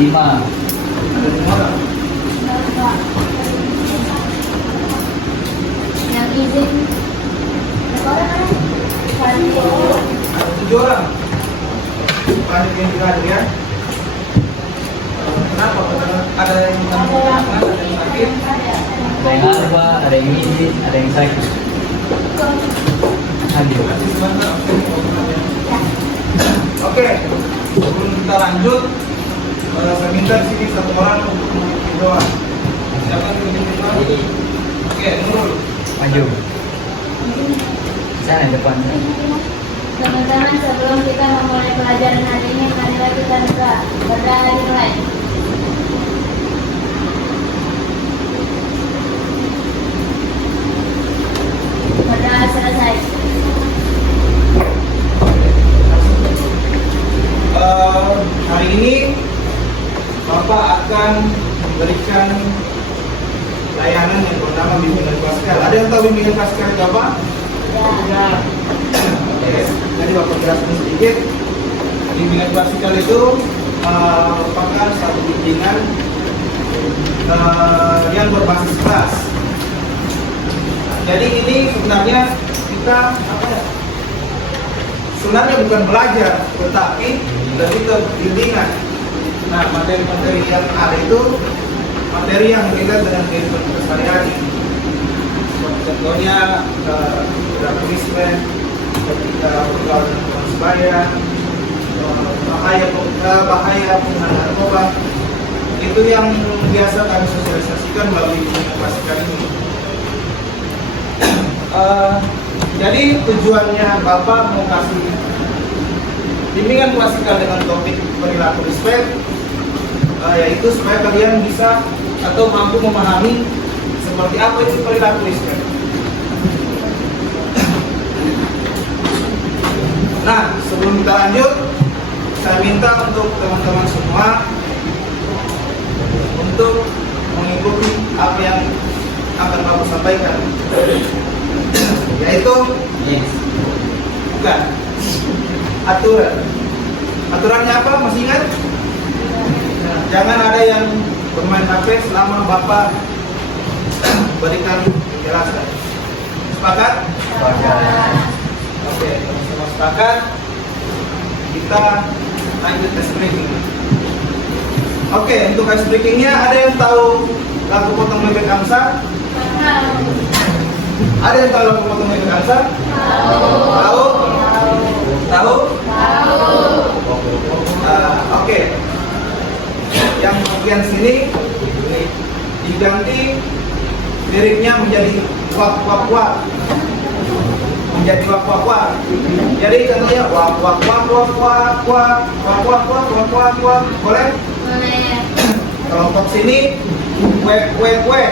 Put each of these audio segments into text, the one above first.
5. Ada 5. Yang izin berapa orang? Ada 7 orang. Banyak yang juga hadir ya. Kenapa? Karena ada yang ada yang sakit. Ada yang alba, ada yang izin, ada yang sakit. Hadir. Oke, sebelum kita lanjut, saya minta di sini satu orang untuk memimpin doa. Siapa yang memimpin doa? Oke, Nurul. Maju. Sana depan. Teman-teman, sebelum kita memulai pelajaran hari ini, marilah kita berdoa dimulai. Berdoa selesai. Hari ini Bapak akan memberikan layanan yang pertama bimbingan Pascal. Ada yang tahu bimbingan Pascal itu apa? Ya. Oke, jadi Bapak jelaskan sedikit. Bimbingan Pascal itu merupakan satu bimbingan yang berbasis kelas. Jadi ini sebenarnya kita apa ya? Sebenarnya bukan belajar, tetapi lebih ke bimbingan. Nah, materi-materi yang ada itu materi yang relate dengan kehidupan kita sehari-hari. Seperti contohnya radikalisme, ketika bergaul dengan teman sebaya, bahaya penggunaan narkoba. Itu yang biasa kami sosialisasikan melalui bimbingan klasikal ini. Jadi tujuannya Bapak mau kasih bimbingan klasikal dengan topik perilaku respect, yaitu supaya kalian bisa atau mampu memahami seperti apa itu perilaku respect. Nah, sebelum kita lanjut, saya minta untuk teman-teman semua untuk mengikuti apa yang akan Bapak sampaikan, yaitu bukan aturan. Aturannya apa? Masih ingat? Nah, jangan ada yang bermain HP selama Bapak berikan penjelasan. Sepakat? Oke, sama sepakat. Kita lanjut ke breaking. Oke, untuk ice breakingnya ada yang tahu lagu Potong Bebek Angsa? Ada yang tahu lagu Potong Bebek Angsa? Tahu? Tahu? Oke. Yang bagian sini diganti liriknya menjadi wak wak wak. Menjadi wak wak wak. Jadi contohnya wak wak wak wak wak wak wak wak wak wak wak wak. Boleh? Boleh. Kelompok sini wek wek wek.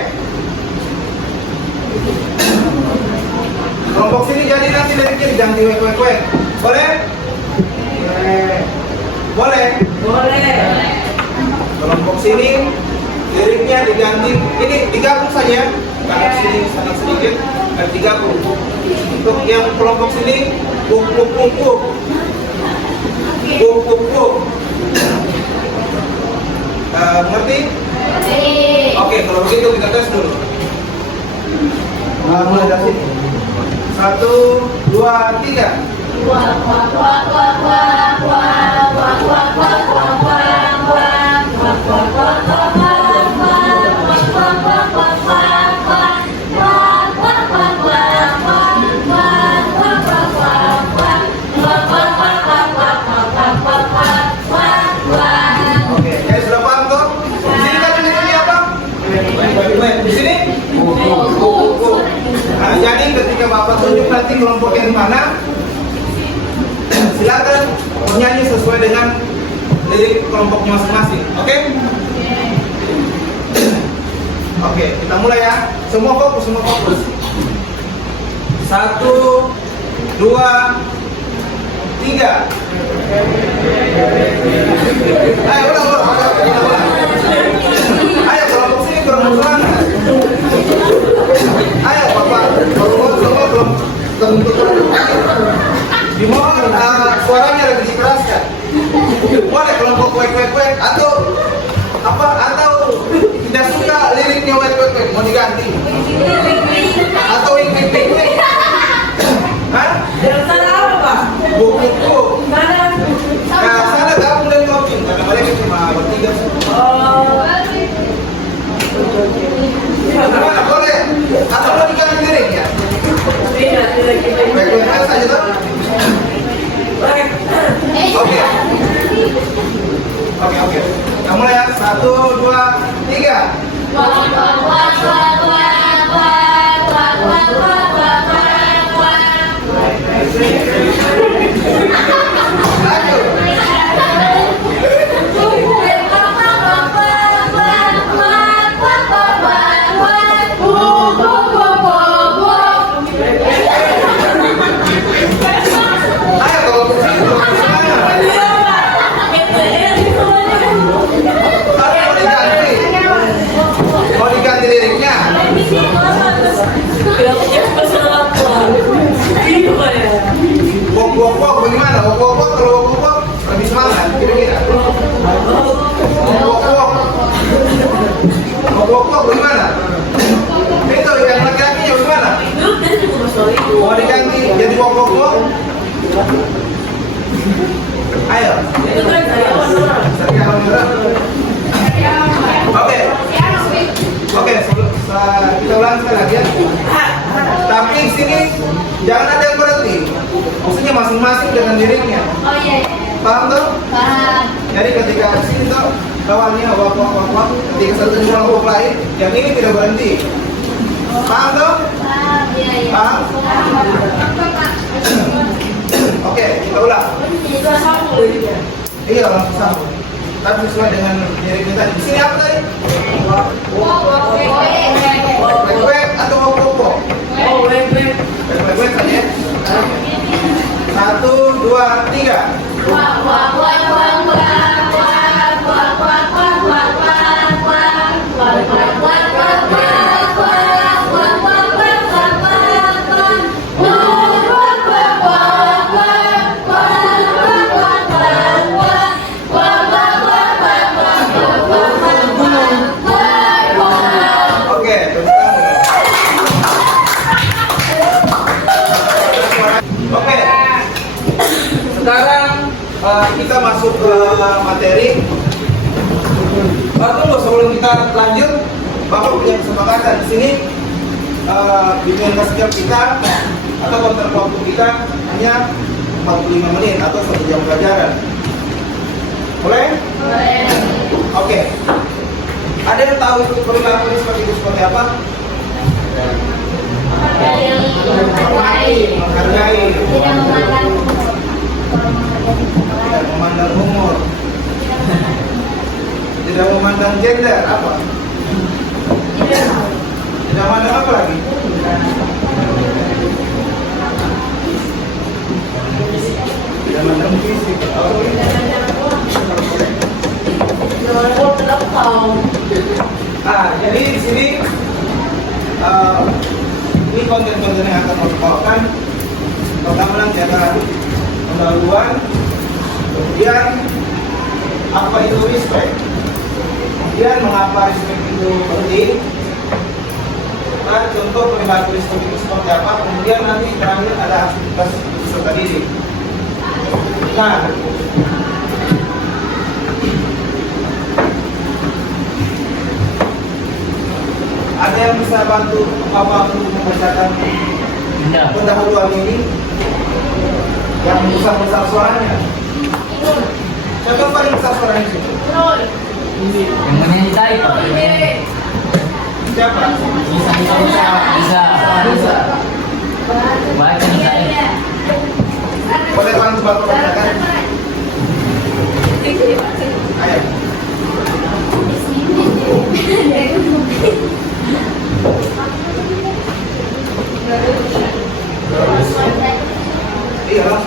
Kelompok sini jadi nanti liriknya diganti wek wek wek. Boleh? Boleh. Boleh. Kelompok sini liriknya diganti, ini digabung saja karena sini sangat sedikit dan digabung. Untuk yang kelompok sini puk puk puk puk puk puk puk. Mengerti? Oke, kalau begitu kita tes dulu. Mulai dari sini. 1, 2, 3. Wah wah wah wah wah wah wah wah wah wah Oke, jadi sudah paham toh? Di sini kan liriknya apa? Di sini? Nah, jadi ketika Bapak tunjuk nanti kelompok yang mana, silakan bernyanyi sesuai dengan lirik kelompoknya masing-masing. Oke? Oke, kita mulai ya. Semua fokus, semua fokus. 1, 2, 3. Ayo, ulang. Ayo, kelompok sini kurang ulang. Ayo, Bapak. Semua belum tentu. Dimohon suaranya lebih dikeraskan. Boleh kelompok kue atau Apa atau tidak suka liriknya wek wek wek, mau diganti? Atau wik wik wik wik? Hah? Buku. Nah, sana gabung dan ngopi karena mereka cuma bertiga. Gimana, boleh? Atau mau diganti liriknya? Wek wek wek saja tuh. Oke. Oke. Kita mulai ya. 1, 2, 3. Lanjut. Ayo kalau begitu. Mau diganti liriknya? Wok bagaimana? Wok kalau wok lebih semangat kira-kira. Wok bagaimana? Itu yang laki-lakinya bagaimana? Mau diganti jadi wok? Ayo. Oke, kita ulang sekali lagi ya. Tapi sini jangan ada yang berhenti. Maksudnya masing-masing dengan dirinya. Oh iya. Paham tuh? Paham. Jadi ketika di sini tuh kawannya wak, ketika satu kelompok lain, yang ini tidak berhenti. Paham tuh? Paham. Iya. Paham? Oke, kita ulang. Iya, langsung sambung. Tapi sesuai dengan diri kita. Di sini apa tadi? Wek atau wok? Wek tadi ya. 1, 2, 3. Oke, Oke. Sekarang kita masuk ke materi. Tunggu sebelum kita lanjut, Bapak punya kesepakatan di sini bimbingan kesekian kita atau konten waktu kita hanya 45 menit atau 1 jam pelajaran. Boleh? Oke. Ada yang tahu itu perilaku seperti itu seperti apa? Menghargai, tidak memandang umur, tidak memandang gender, apa? Tidak memandang apa lagi? Tidak memandang fisik. Jadi di sini ini konten-konten yang akan saya bawakan. Pertama nanti akan pendahuluan, kemudian apa itu respect, kemudian mengapa respect itu penting, dan contoh perilaku respect itu seperti apa, kemudian nanti terakhir ada aktivitas peserta didik. Nah, ada yang bisa bantu Bapak untuk membacakan pendahuluan ini yang besar-besar suaranya? Siapa yang paling besar suaranya di sini? Yang menyanyi tadi Pak. Siapa? Bisa. Baik saya. Boleh bantu Bapak bacakan? Ayo. Iya lah.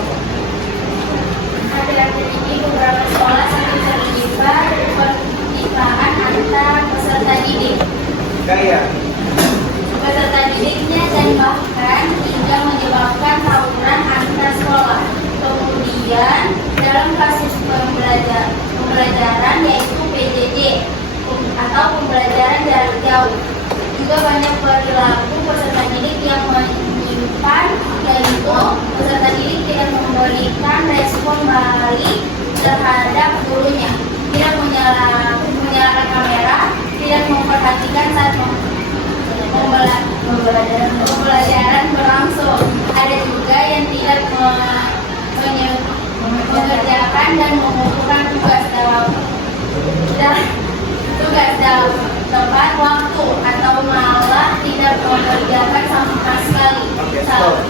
Akhir-akhir ini beberapa sekolah sangat terlibat pertikaian antar peserta didik. Gaya. Peserta didiknya dan bahkan hingga menyebabkan tawuran antar sekolah. Kemudian juga banyak perilaku peserta didik yang menyimpan, yaitu peserta didik tidak memberikan respon balik terhadap gurunya, tidak menyalakan kamera, tidak memperhatikan saat pembelajaran berlangsung. Ada juga yang tidak mengerjakan dan mengumpulkan tugas dalam tepat waktu atau malah tidak mengerjakan sama sekali. Oke, stop.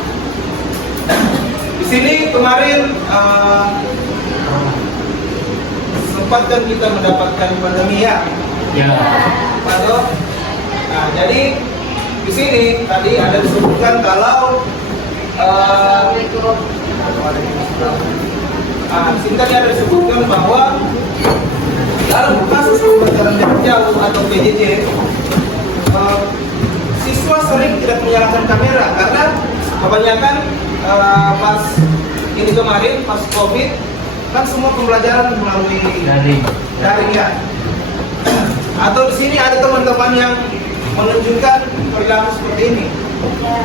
Di sini kemarin sempat kan kita mendapatkan pandemi ya, Ya. Pak Dok. Nah, jadi di sini tadi ada disebutkan kalau di sini tadi ada disebutkan bahwa dalam kasus pembelajaran jarak jauh atau PJJ, siswa sering tidak menyalakan kamera karena kebanyakan pas ini kemarin pas COVID kan semua pembelajaran melalui daring ya. Atau di sini ada teman-teman yang menunjukkan perilaku seperti ini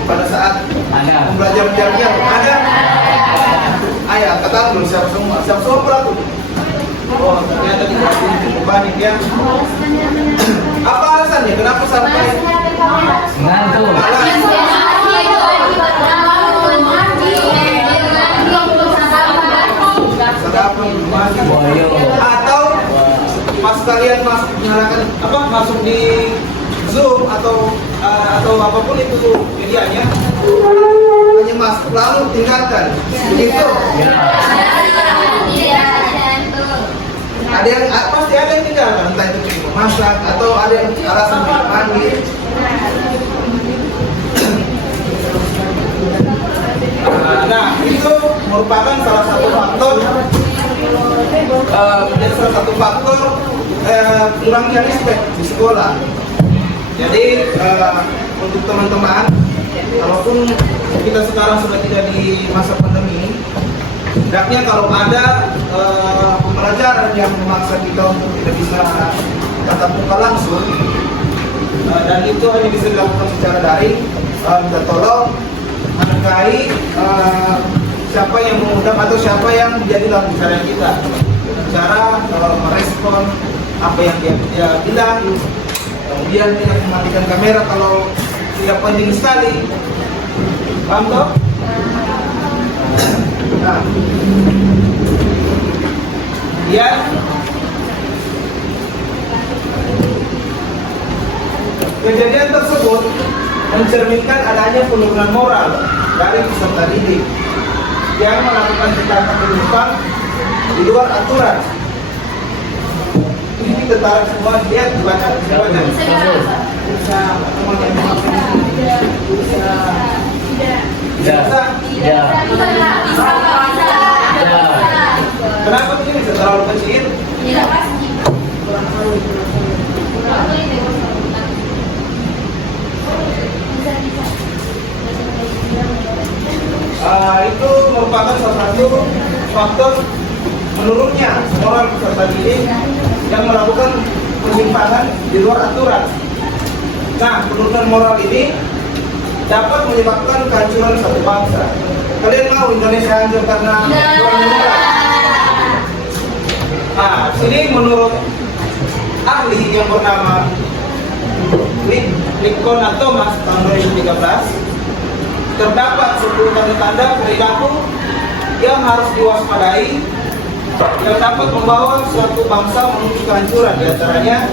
pada saat Ada. pembelajaran jarak jauh. Ada? Ayah, katakan dulu siapa semua pelaku. Oh, ternyata dikasih cukup banyak ya. Apa alasannya? Kenapa sampai Ngantuk. atau pas kalian masuk di Zoom atau apapun itu medianya, hanya masuk lalu tinggalkan begitu. Ada yang pasti ada yang tinggalkan, entah itu pergi memasak atau ada yang alasan mandi. Nah, itu merupakan salah satu faktor kurangnya respect di sekolah. Jadi untuk teman-teman, kalaupun kita sekarang sudah tidak di masa pandemi, hendaknya kalau ada pembelajaran yang memaksa kita untuk tidak bisa tatap muka langsung, dan itu hanya bisa dilakukan secara daring, minta tolong menghargai siapa yang mengundang atau siapa yang menjadi lawan bicara kita, cara merespon apa yang dia bilang, kemudian tidak mematikan kamera kalau tidak penting sekali. Paham toh? Nah, ya, kejadian tersebut mencerminkan adanya penurunan moral dari peserta didik yang melakukan tindakan menyimpang di luar aturan. Ini kita tarik semua, lihat dibaca. Kenapa ini bisa terlalu kecil? Itu merupakan salah satu faktor menurunnya moral peserta didik yang melakukan penyimpangan di luar aturan. Nah, penurunan moral ini dapat menyebabkan kehancuran satu bangsa. Kalian mau Indonesia hancur karena kurangnya moral? Nah, sini menurut ahli yang bernama Lincoln Thomas tahun 2013, terdapat 10 tanda-tanda perilaku yang harus diwaspadai yang dapat membawa suatu bangsa menuju kehancuran. Di antaranya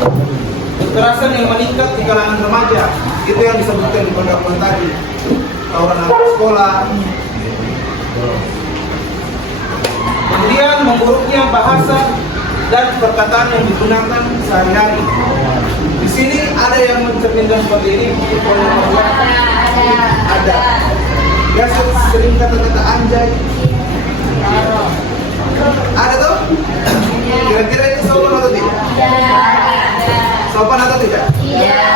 kekerasan yang meningkat di kalangan remaja, itu yang disebutkan di pendakwaan tadi, tawuran antar sekolah. Kemudian memburuknya bahasa dan perkataan yang digunakan sehari-hari. Di sini ada yang mencerminkan seperti ini. Ada. Ya, sering kata-kata anjay. Ada tuh? Kira-kira itu sopan atau tidak? Sopan atau tidak? Iya.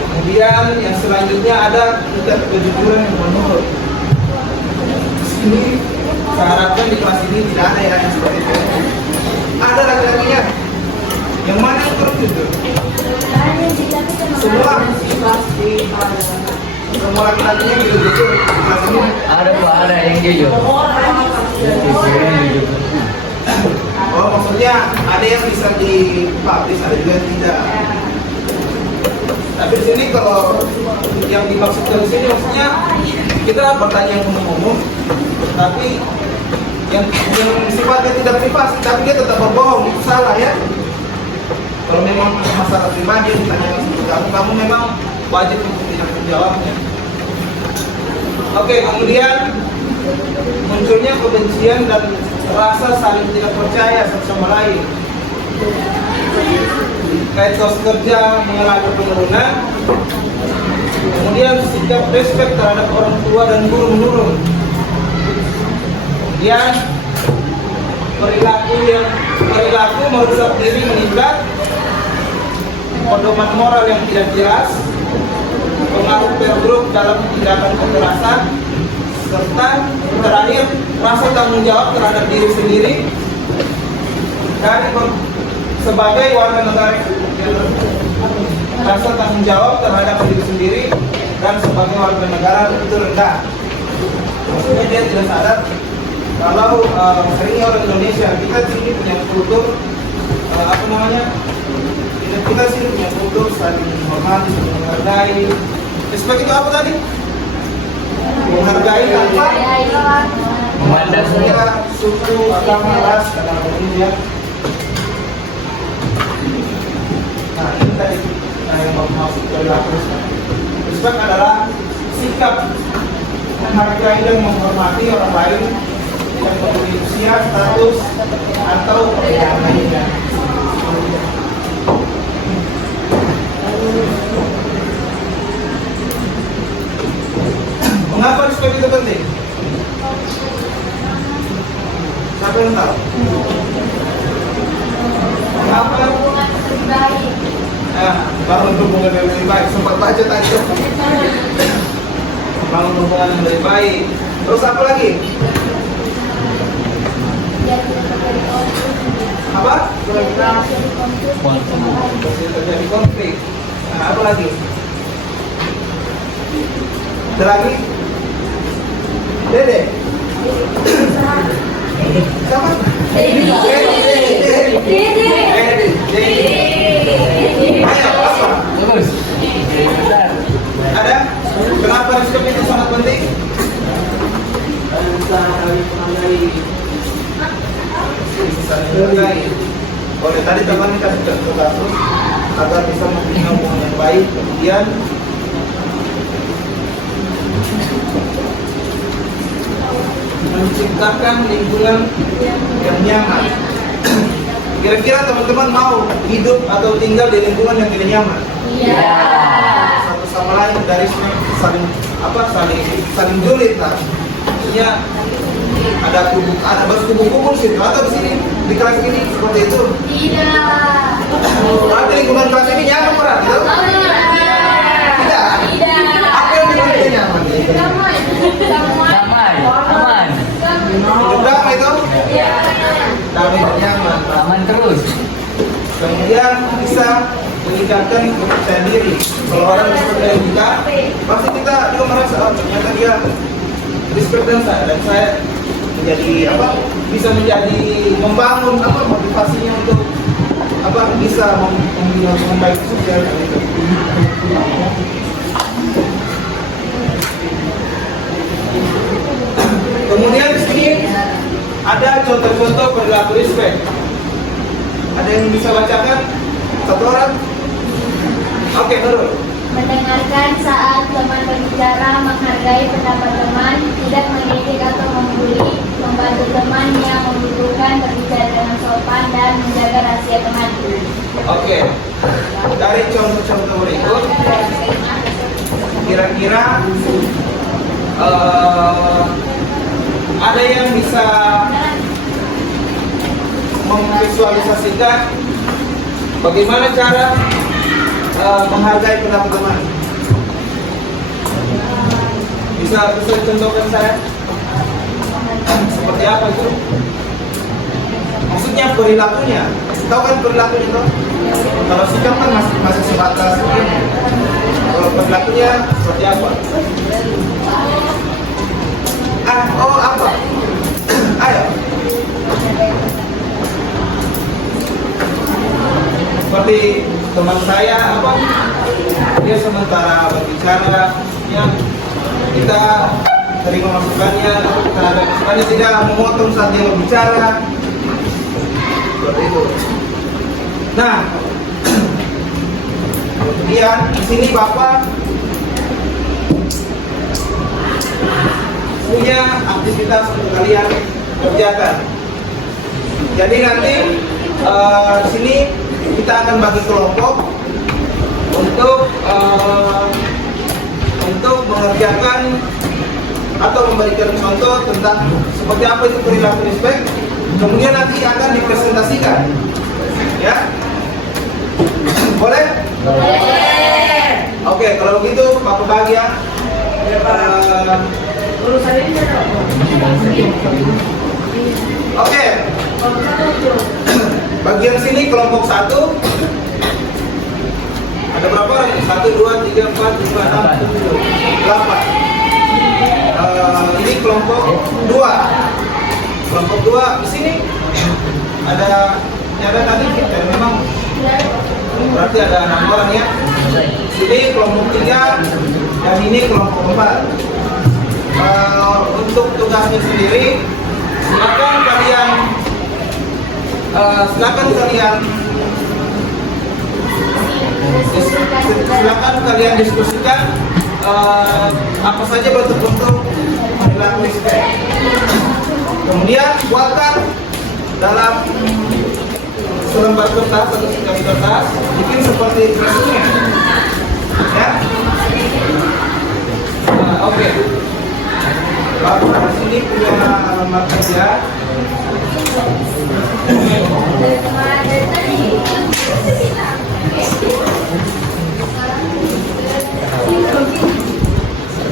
Kemudian yang selanjutnya ada tingkat kejujuran yang menurun. Di sini saya harapkan di kelas ini tidak ada ya yang seperti itu. Ada laki-lakinya. Yang mana yang terus itu? Ada sih, tapi Semua semua laki-lakinya gitu. Ada Pak, ada yang jujur. Yang jujur. Oh, maksudnya ada yang bisa dipublish, ada juga yang tidak. Tapi di sini kalau yang dimaksudkan di sini maksudnya kita bertanya yang umum-umum, tapi yang sifatnya tidak privasi, tapi dia tetap berbohong, itu salah ya. Kalau memang masalah pribadi yang ditanya kamu memang wajib untuk tidak menjawabnya. Oke, kemudian munculnya kebencian dan rasa saling tidak percaya satu sama lain. Etos kerja mengalami penurunan. Kemudian sikap respect terhadap orang tua dan guru menurun. Kemudian perilaku merusak diri meningkat. Pedoman moral yang tidak jelas, pengaruh peer group dalam tindakan kekerasan, serta terakhir rasa tanggung jawab terhadap diri sendiri dari sebagai warga negara. Rasa tanggung jawab terhadap diri sendiri dan sebagai warga negara itu rendah. Maksudnya dia tidak sadar kalau seringnya orang Indonesia kita sini punya kultur kita sini punya kultur saling menghormati, saling menghargai. Respect itu apa tadi? Menghargai tanpa memandang suku, agama, ras, dan lain-lain ya. Nah, ini tadi yang maksud dari respect adalah sikap menghargai dan menghormati orang lain yang peduli usia, status, atau perbedaan lainnya. Mengapa respect itu penting? Siapa yang tahu? Mengapa? Bangun hubungan yang lebih baik. Sempat baca tadi. Bangun hubungan yang lebih baik. Terus apa lagi? Apa? Terjadi konflik. Nah, apa lagi? Ada lagi? Dede? Siapa? Dede. Ayo, apa? Terus. Ada? Kenapa respect itu sangat penting? Oleh tadi teman kita sudah terus agar bisa membina hubungan yang baik, kemudian menciptakan lingkungan yang nyaman. Kira-kira teman-teman mau hidup atau tinggal di lingkungan yang tidak nyaman? Iya. Satu sama lain dari saling julid lah. Maksudnya ada kubu-kubu situ atau di sini di kelas ini seperti itu. Tidak. Berarti lingkungan kelas ini nyaman berat, gitu? Tidak. Apa yang dibuat nyaman? Damai, aman. Hidup damai itu? Iya. Damai dan nyaman. Aman terus. Kemudian bisa meningkatkan kepercayaan diri. Kalau orang respect kita, pasti kita juga merasa ternyata dia respect dan saya menjadi bisa menjadi membangun motivasinya untuk bisa membaik sosial itu. Kemudian di sini ada contoh-contoh perilaku respect. Ada yang bisa bacakan? Satu orang? Oke, Nurul. Mendengarkan saat teman berbicara, menghargai pendapat teman, tidak mengkritik atau membuli, membantu teman yang membutuhkan, berbicara dengan sopan, dan menjaga rahasia teman. Oke. Dari contoh-contoh berikut, kira-kira ada yang bisa memvisualisasikan bagaimana cara menghargai pendapat teman? Bisa contohkan saya? Seperti apa itu? Maksudnya perilakunya. Tahu kan perilaku itu? Kalau sikap kan masih sebatas ini. Kalau perilakunya seperti apa? Apa? Ayo. Seperti teman saya dia sementara berbicara, ya kita terima masukannya, terhadap masukannya tidak memotong saat dia berbicara, seperti itu. Nah, kemudian di sini Bapak punya aktivitas untuk kalian kerjakan. Jadi nanti di sini kita akan bagi kelompok untuk mengerjakan atau memberikan contoh tentang seperti apa itu perilaku respect. Kemudian nanti akan dipresentasikan. Ya, boleh? Boleh. Oke, kalau begitu Bapak bagi ya. Urusan ini ada apa? Oke. Bagian sini kelompok 1. Ada berapa orang? 1, 2, 3, 4, 5, 6, 7, 8. Ini kelompok 2. Kelompok 2 di sini ada tadi kita memang berarti ada 6 orang ya. Ini kelompok 3 dan ini kelompok 4. Untuk tugasnya sendiri silakan kalian diskusikan apa saja bentuk-bentuk perilaku respect. Kemudian buatkan dalam selembar kertas atau sekali kertas, bikin seperti resume, ya. Oke. Bapak di sini punya alamat kerja.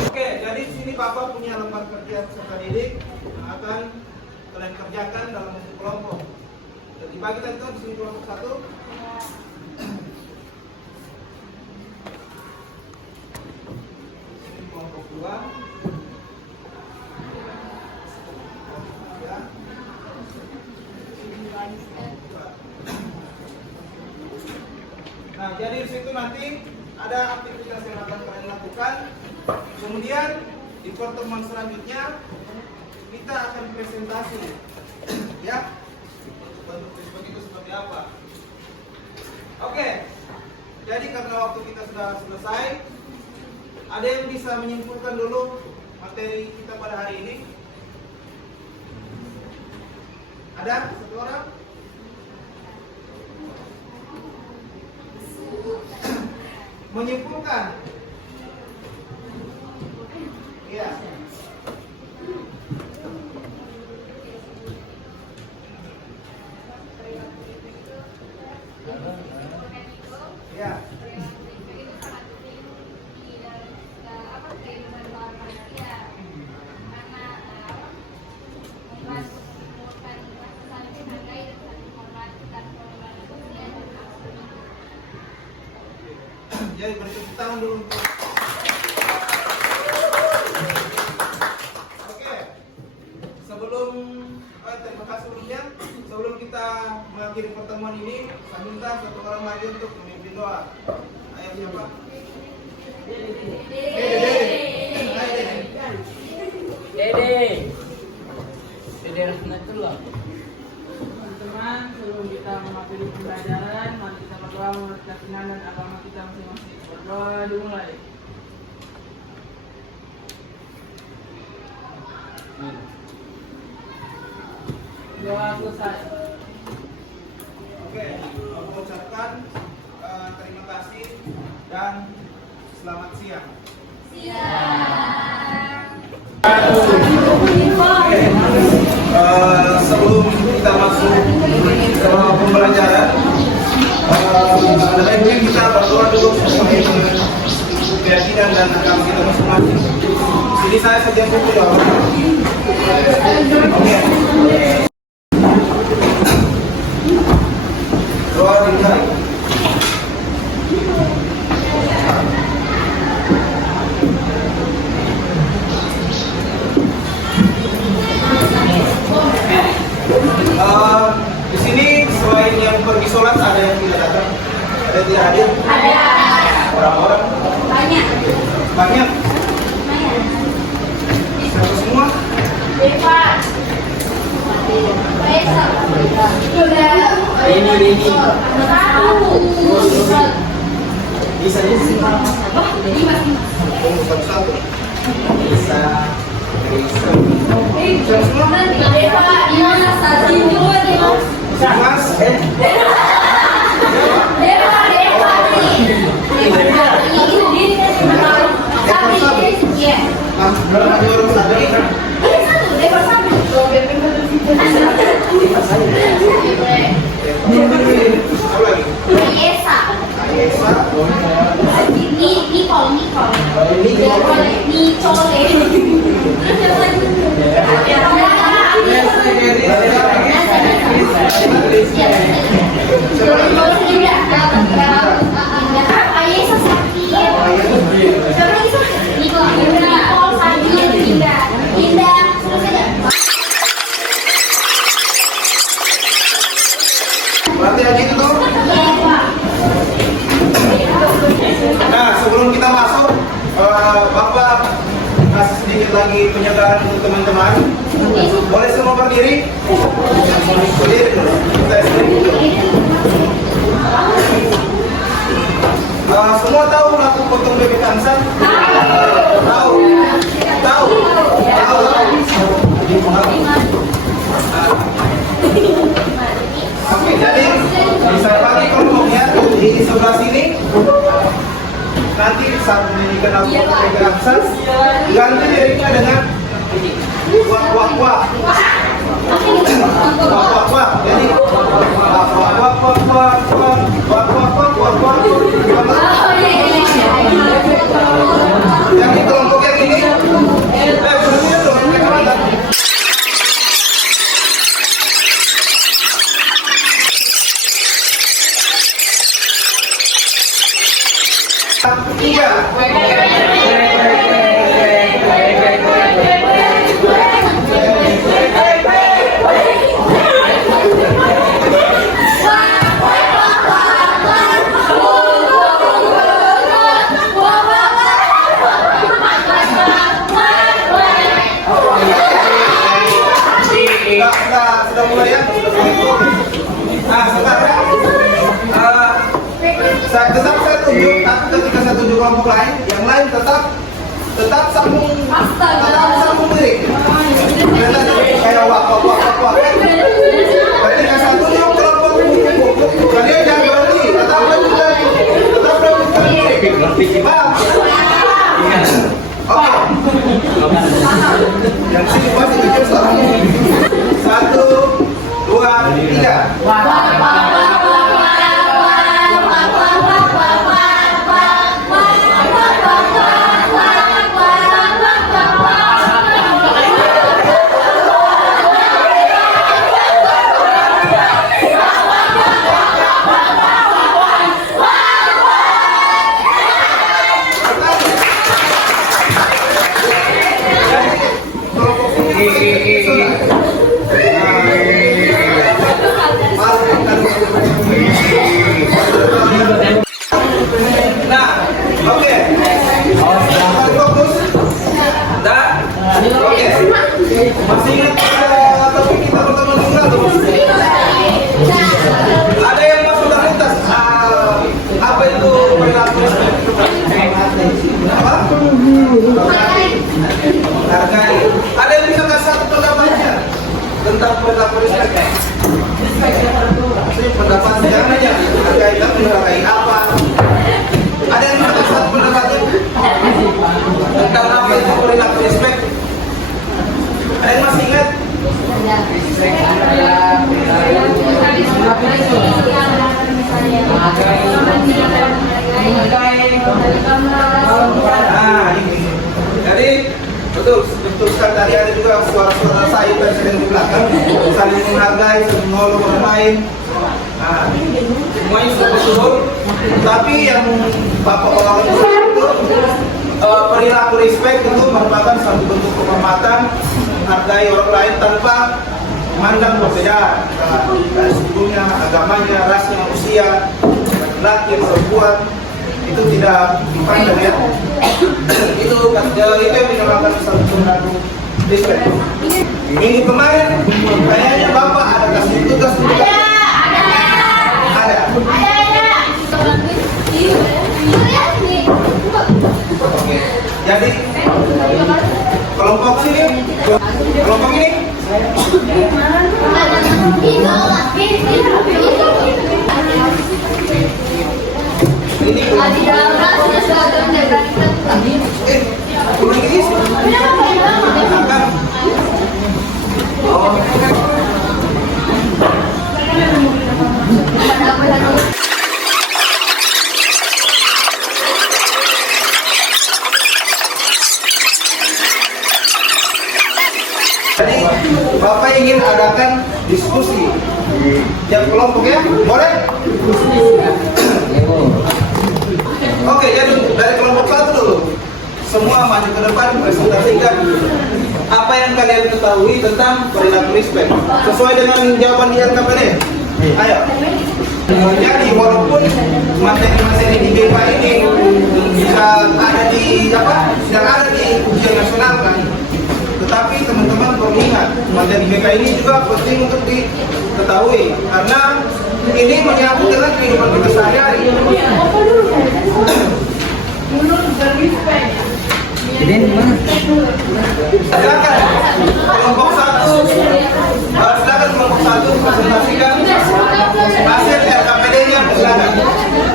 Oke, jadi di sini Bapak punya lembar kerja peserta didik yang akan kalian kerjakan dalam bentuk kelompok. Jadi bagi tentu di sini kelompok 1. Ini kelompok 2. Nah, jadi di situ nanti ada aktivitas yang akan kalian lakukan. Kemudian di pertemuan selanjutnya kita akan presentasi, ya, bentuk respect itu seperti apa. Oke, jadi karena waktu kita sudah selesai, ada yang bisa menyimpulkan dulu materi kita pada hari ini? Ada satu orang? Menyimpulkan. Iya. Ya. Jadi beri tepuk tangan dulu. Oke. Terima kasih sebelumnya. Sebelum kita mengakhiri pertemuan ini, saya minta satu orang lagi untuk memimpin doa. Ayo siapa? Dede Rahmatullah. Teman-teman, sebelum kita mengakhiri pembelajaran, mari kita berdoa menurut keyakinan dan agama kita masing-masing. Berdoa dimulai. Doa selesai. Oke, aku ucapkan terima kasih dan selamat siang. Sebelum kita masuk ke pembelajaran, baiknya kita berdoa dulu sebagai keyakinan dan agama kita masing-masing. Sini saya saja buku doa. Oke. Doa dimulai. Banyak. Siapa semua? Ini. Bisa Satu-satu. Bisa. Siapa semua? Mas. Berarti aja itu tuh. Nah, sebelum kita masuk, Bapak kasih sedikit lagi penjagaan untuk teman-teman. Boleh semua berdiri? Berdiri dulu. Kita sendiri. Semua tahu lagu potong bebek angsa? Tahu? Tahu? Oke, jadi bisa bagi kelompoknya di sebelah sini. Nanti saat menyanyikan lagu potong bebek angsa, ganti liriknya dengan wak wak wak. Wak wak wak. Jadi wak wak wak wak wak wak wak wak wak wak. Yang di kelompok yang ini, berhenti dong, mereka mana? Tiga. Sudah mulai ya? Nah, sekarang tetap saya tunjuk, tapi ketika saya tunjuk kelompok lain, yang lain tetap sambung lirik. Kayak wak wak wak wak wak. Ketika saya tunjuk kelompok kalian jangan berhenti, tetap lanjutkan lirik. Paham? Oke. Yang sini pasti tujuh selama. 1, 2, 3. Nah, oke. Fokus. Dan oke. Masih ingat topik kita pertama tunggal tuh? Ada yang masuk lintas. Apa itu perilaku? Apa? Menghargai. Ada yang bisa kasih satu pendapatnya tentang perilaku respect? Pendapat jangan aja menghargai dan menghargai apa? Ada yang bisa satu pendapatnya tentang apa itu perilaku respect? Ada yang masih ingat? Nah, ini. Jadi betul sekali tadi ada juga suara-suara saya dan sedang di belakang saling menghargai, saling menolong orang lain. Nah, semuanya betul. Tapi yang Bapak orang itu perilaku respect itu merupakan satu bentuk penghormatan, menghargai orang lain tanpa memandang perbedaan sukunya, agamanya, rasnya, usia, laki atau perempuan, itu tidak dipandang ya. itu yang dinamakan santunan respect. Minggu kemarin kayaknya Bapak ada kasih tugas untuk ada. Oke. Jadi kelompok sini, kelompok ini. Ini kurang isi. Jadi Bapak ingin adakan diskusi tiap kelompok ya, boleh? Oke, jadi dari kelompok satu dulu, semua maju ke depan presentasikan apa yang kalian ketahui tentang perilaku respect sesuai dengan jawaban di LKPD. Ayo. Jadi walaupun materi-materi di BPA ini bisa ada di apa? Tidak ada di ujian nasional kan? Tetapi teman-teman perlu ingat, materi BK ini juga penting untuk diketahui karena ini menyangkut dengan kehidupan kita sehari-hari. Silakan kelompok satu presentasikan hasil RKPD-nya. Silakan.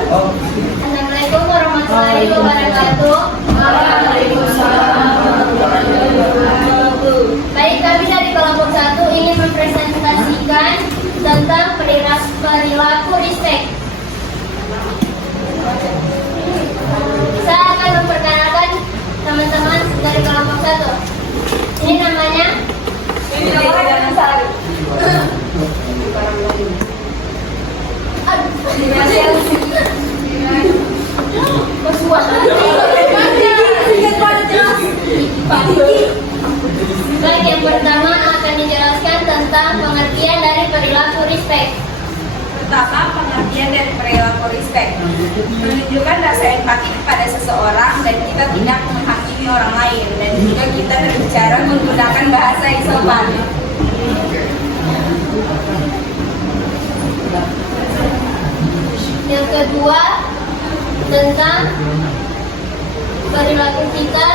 Assalamualaikum warahmatullahi wabarakatuh. Baik, kami dari kelompok 1 ingin mempresentasikan tentang perilaku respect. Saya akan memperkenalkan teman-teman dari kelompok 1. Ini namanya. Baik, yang pertama akan dijelaskan tentang pengertian dari perilaku respect. Pertama, pengertian dari perilaku respect menunjukkan rasa empati kepada seseorang dan kita tidak menghakimi orang lain, dan juga kita berbicara menggunakan bahasa yang sopan. Yang kedua, tentang perilaku kita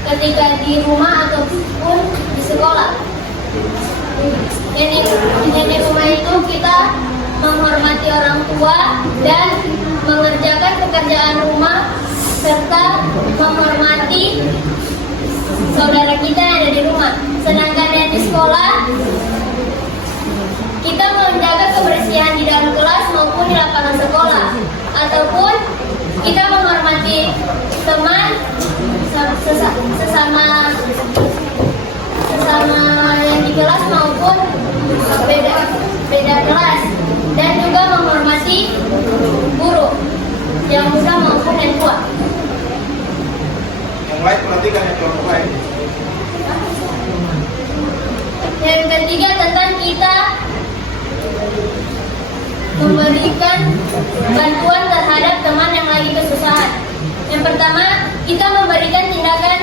ketika di rumah ataupun di sekolah. Yang di rumah itu kita menghormati orang tua dan mengerjakan pekerjaan rumah serta menghormati saudara kita yang ada di rumah. Sedangkan yang di sekolah, kita menjaga kebersihan di dalam kelas maupun di lapangan sekolah, ataupun kita menghormati teman sesama yang di kelas maupun beda kelas, dan juga menghormati guru yang muda maupun yang tua. Yang lain perhatikan yang kelompok lain. Yang ketiga, tentang kita memberikan bantuan terhadap teman yang lagi kesusahan. Yang pertama, kita memberikan tindakan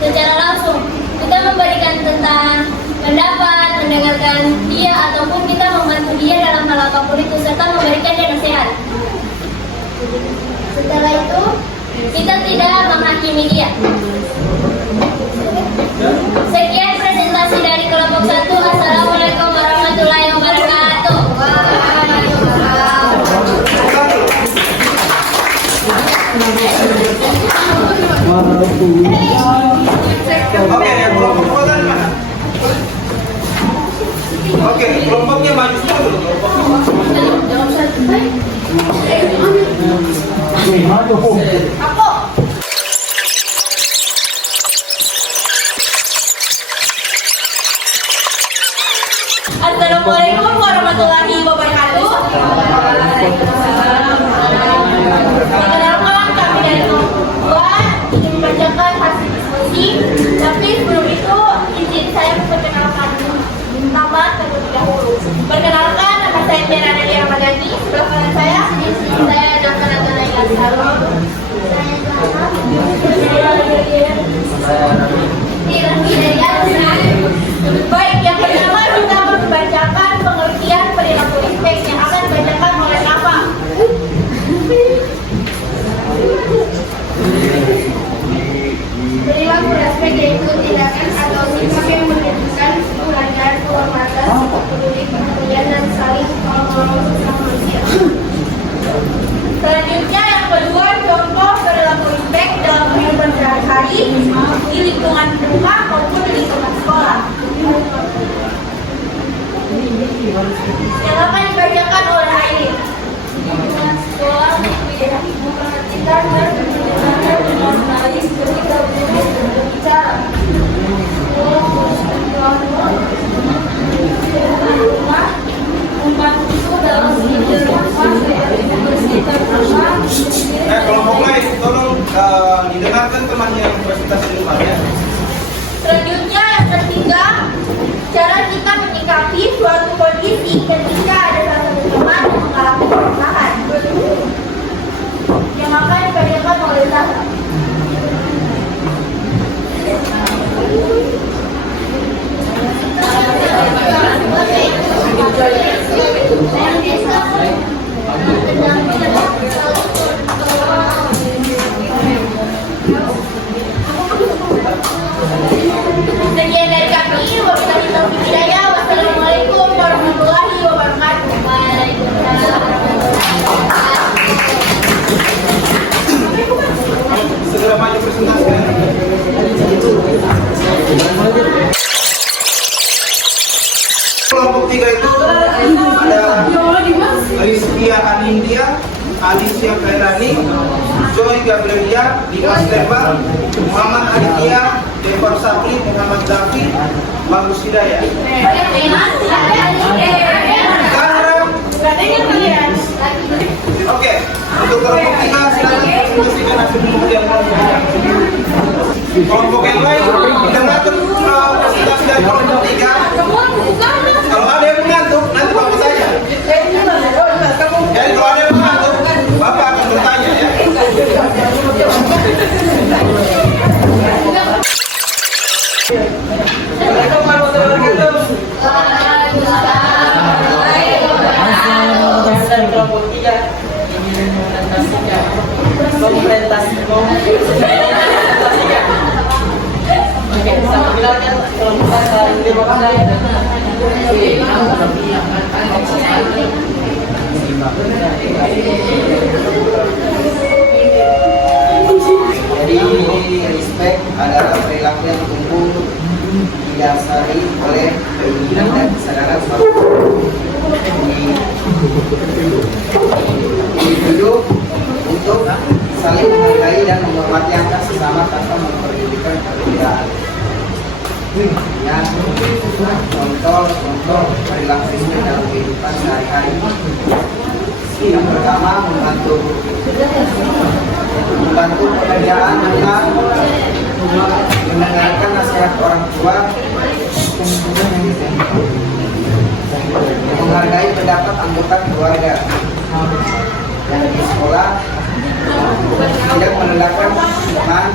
secara langsung. Kita memberikan tentang pendapat, mendengarkan dia, ataupun kita membantu dia dalam hal apapun itu, serta memberikan dia nasihat. Setelah itu, kita tidak menghakimi dia. Sekian presentasi dari kelompok 1. Assalamualaikum warahmatullahi wabarakatuh. Oke, yang kelompok 2 dari mana? Oke, kelompoknya maju dulu. Assalamualaikum warahmatullahi wabarakatuh. Perkenalkan, kami dari kelompok 2 ingin membacakan hasil diskusi. Tapi sebelum itu, izin saya memperkenalkan nama terlebih dahulu. Perkenalkan, nama saya Tiara Nadia Ramadhani. Sebelah kanan saya Dava Nadia. saja itu tindakan atau sikap yang menunjukkan pelajaran kehormatan, sikap peduli, perhatian, dan saling menolong sesama manusia. Selanjutnya yang kedua, contoh perilaku respect dalam kehidupan sehari-hari di lingkungan rumah maupun di lingkungan sekolah. Yang akan dibacakan oleh Aileen. Lingkungan sekolah memperhatikan dan mendengarkan dengan baik ketika guru berbicara. Rumah membantu dalam bersihkan rumah. Kelompok lain, tolong didengarkan teman yang presentasi di depan ya. Selanjutnya yang ketiga, cara kita menyikapi suatu kondisi ketika ada salah satu teman yang mengalami kesusahan. Yang akan dibacakan oleh Zahra. Sekian dari kami, wabillahi taufiq hidayah. Wassalamualaikum warahmatullahi wabarakatuh. Segera maju presentasi ya. Kelompok 3 itu ada Rizkia Anindya, Alicia Ferrani, Joy Gabrielia, Dimas Lembar, Muhammad Aditya, Devar Sapri, Muhammad Dafi, Bagus Hidayah. Oke, untuk kelompok 3 silakan presentasikan hasil pengujian kelompok yang lain. Dengarkan presentasi dari kelompok 3. Kalau ada yang mengantuk, nanti Bapak tanya. Jadi kalau ada yang mengantuk, Bapak akan bertanya ya. Assalamualaikum warahmatullahi wabarakatuh. Dan kelompok 3 ingin mempresentasikan Oke, bisa membilangkan kelompok Jadi respect adalah perilaku yang tumbuh didasari oleh keinginan dan kesadaran suatu individu untuk saling menghargai dan menghormati antar sesama tanpa memperdulikan perbedaan. Ya, contoh perilaku respect dalam kehidupan sehari-hari. Yang pertama, membantu pekerjaan anak, mendengarkan nasihat orang tua, menghargai pendapat anggota keluarga. Dan di sekolah tidak menolakkan Tuhan,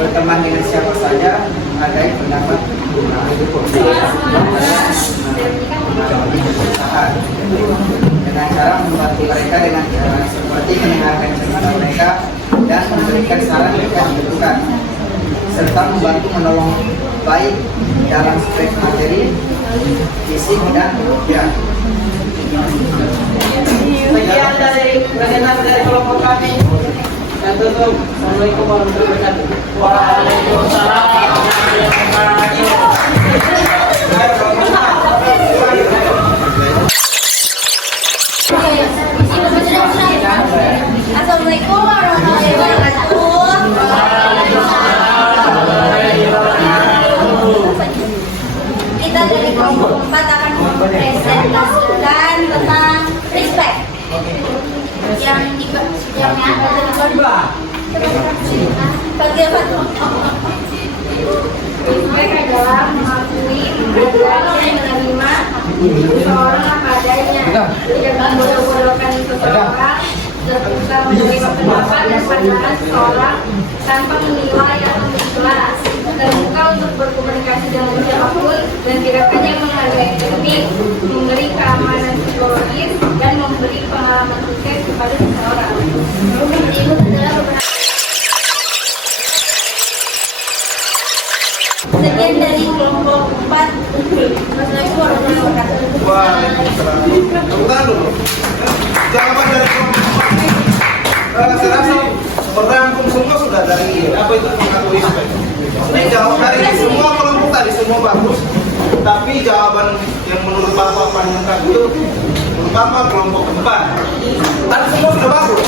berteman dengan siapa saja, menghargai pendapat dengan cara membantu mereka dengan cara seperti mendengarkan cerita mereka dan memberikan saran jika dibutuhkan, serta membantu menolong baik dalam aspek materi, fisik dan pikiran. Sekian dari presentasi dari kelompok kami. Dan tutup. Assalamualaikum warahmatullahi wabarakatuh. Waalaikumsalam warahmatullahi Assalamualaikum warahmatullahi wabarakatuh. Kita dari kelompok 4 akan mempresentasikan tentang respect. Yang ada di kedua. Respect adalah mengakui, menghargai, menerima seseorang apa adanya, tidak membodoh-bodohkan seseorang, terbuka menerima pendapat dan pandangan seseorang tanpa menilai atau menilai, terbuka untuk berkomunikasi dengan siapapun, dan tidak hanya menghargai kritik, memberi keamanan psikologis, dan memberi pengalaman sukses kepada seseorang. Berikut adalah beberapa Kemudian dari kelompok 4 unggul. Wassalamualaikum warahmatullahi wabarakatuh. Waalaikumsalam. Tepuk tangan dulu. Jawaban dari kelompok 4 ini saya rasa merangkum semua sudah dari apa itu pengetahuan. Ini jawab dari semua kelompok tadi semua bagus, tapi jawaban yang menurut Bapak Panjangkan itu menurut Bapak kelompok 4 tadi semua sudah bagus.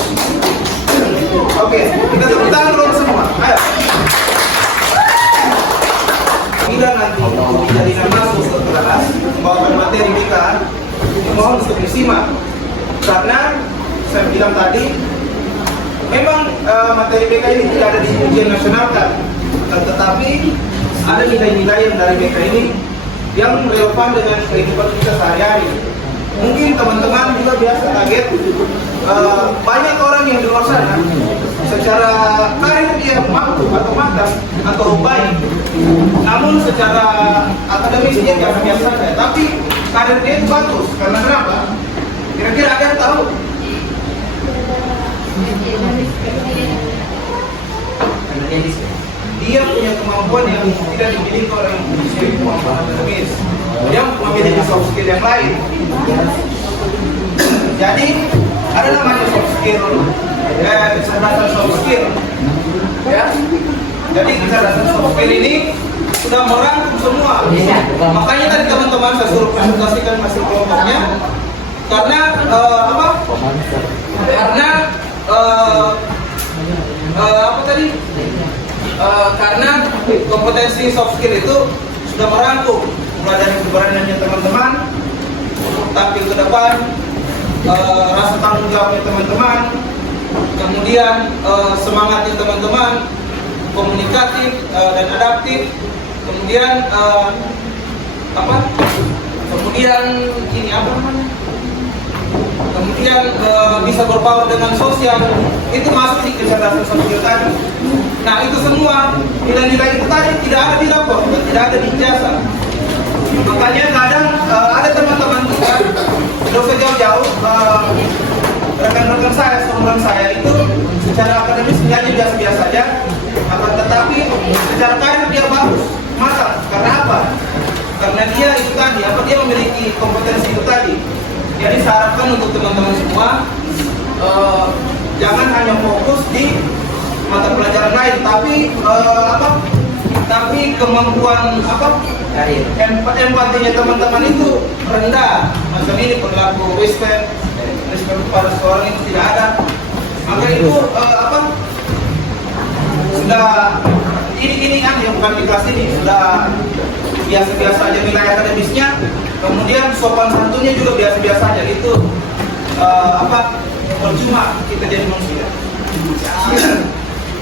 Oke, kita tepuk tangan dulu semua. Ayo. Bila nanti menjadi masuk ke kelas membawakan materi BK, mohon untuk disimak karena saya bilang tadi memang materi BK ini tidak ada di ujian nasional kan, tetapi ada nilai-nilai yang dari BK ini yang relevan dengan kehidupan kita sehari-hari. Mungkin teman-teman juga biasa kaget, banyak orang yang di luar sana secara karir dia mampu atau matang atau baik, namun secara akademis dia biasa-biasa saja, tapi karir dia itu bagus. Karena kenapa? Kira-kira ada yang tahu? Dia punya kemampuan yang tidak dimiliki oleh yang memiliki kemampuan akademis, yang memiliki soft skill yang lain. Jadi ada namanya soft skill, kecerdasan soft skill, ya. Jadi kecerdasan soft skill ini sudah merangkum semua. Makanya tadi teman-teman saya suruh presentasikan hasil kelompoknya, karena apa? Karena apa tadi? Karena kompetensi soft skill itu sudah merangkum mulai dari keberaniannya teman-teman untuk tampil ke depan, rasa tanggung jawabnya teman-teman, kemudian semangatnya teman-teman, komunikatif dan adaptif, kemudian apa? Kemudian ini apa namanya? Kemudian bisa berbaur dengan sosial, itu masuk di kecerdasan sosial tadi. Nah itu semua nilai-nilai itu tadi tidak ada di rapor dan tidak ada di ijazah. Makanya kadang ada teman-teman juga, tidak usah jauh-jauh, rekan-rekan saya, seumuran saya itu secara akademis hanya biasa-biasa saja, akan tetapi secara karir dia bagus, matang. Karena apa? Karena dia itu tadi, dia memiliki kompetensi itu tadi. Jadi saya harapkan untuk teman-teman semua jangan hanya fokus di mata pelajaran lain, tapi tapi kemampuan empatinya teman-teman itu rendah. Macam ini perilaku respect kepada seorang itu tidak ada. Maka itu sudah ini kan yang bukan di kelas ini sudah biasa-biasa aja nilai akademisnya, kemudian sopan santunnya juga biasa-biasa aja. Itu percuma kita jadi manusia.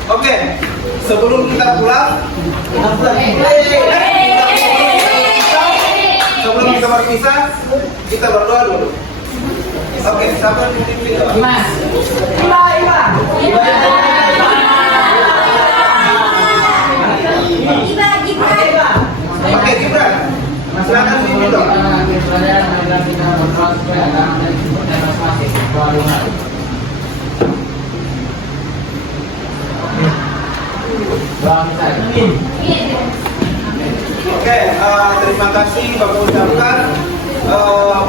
Oke, sebelum kita pulang, sebelum kita berpisah, kita berdoa dulu. Oke, sabar pimpin doa. Oke, Gibran, silakan pimpin doa. Oke, terima kasih Bapak ucapkan.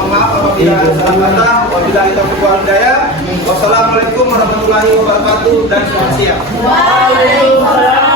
Maaf apabila ada salah kata. Wabillahi taufiq wal hidayah. Wassalamualaikum warahmatullahi wabarakatuh dan selamat siang. Waalaikumsalam.